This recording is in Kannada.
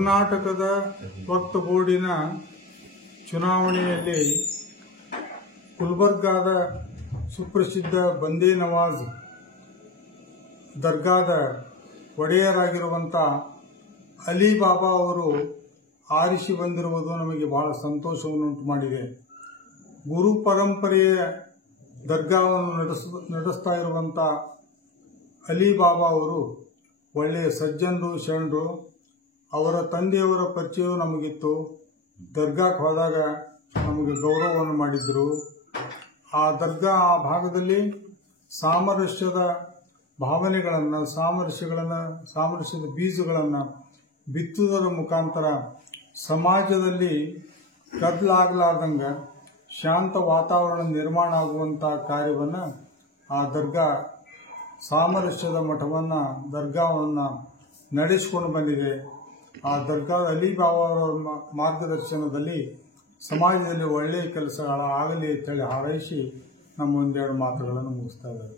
ಕರ್ನಾಟಕದ ವಕ್ಫ್ ಬೋರ್ಡಿನ ಚುನಾವಣೆಯಲ್ಲಿ ಗುಲ್ಬರ್ಗಾದ ಸುಪ್ರಸಿದ್ಧ ಬಂದೇ ನವಾಜ್ ದರ್ಗಾದ ಒಡೆಯರಾಗಿರುವಂಥ ಅಲಿ ಬಾಬಾ ಅವರು ಆರಿಸಿ ಬಂದಿರುವುದು ನಮಗೆ ಬಹಳ ಸಂತೋಷವನ್ನುಂಟು ಮಾಡಿದೆ. ಗುರು ಪರಂಪರೆಯ ದರ್ಗಾವನ್ನು ನಡೆಸ್ತಾ ಇರುವಂಥ ಅಲಿ ಬಾಬಾ ಅವರು ಒಳ್ಳೆಯ ಸಜ್ಜನರು, ಶರಣರು. ಅವರ ತಂದೆಯವರ ಪರಿಚಯವೂ ನಮಗಿತ್ತು. ದರ್ಗಾಕ್ಕೆ ಹೋದಾಗ ನಮಗೆ ಗೌರವವನ್ನು ಮಾಡಿದ್ರು. ಆ ದರ್ಗಾ ಆ ಭಾಗದಲ್ಲಿ ಸಾಮರಸ್ಯದ ಭಾವನೆಗಳನ್ನು, ಸಾಮರಸ್ಯದ ಬೀಜಗಳನ್ನು ಬಿತ್ತುವುದರ ಮುಖಾಂತರ ಸಮಾಜದಲ್ಲಿ ಕದಲಾಗಲಾರ್ದಂಗೆ ಶಾಂತ ವಾತಾವರಣ ನಿರ್ಮಾಣ ಆಗುವಂಥ ಕಾರ್ಯವನ್ನು ಆ ದರ್ಗಾ ಸಾಮರಸ್ಯದ ಮಠವನ್ನು, ದರ್ಗಾವನ್ನು ನಡೆಸಿಕೊಂಡು ಬಂದಿದೆ. ಆ ದರ್ಗಾ ಅಲಿ ಬಾಬಾ ಅವರ ಮಾರ್ಗದರ್ಶನದಲ್ಲಿ ಸಮಾಜದಲ್ಲಿ ಒಳ್ಳೆಯ ಕೆಲಸಗಳಾಗಲಿ ಅಂತೇಳಿ ಹಾರೈಸಿ ನಮ್ಮ ಒಂದೆರಡು ಮಾತುಗಳನ್ನು ಮುಗಿಸ್ತಾ ಇದ್ದಾರೆ.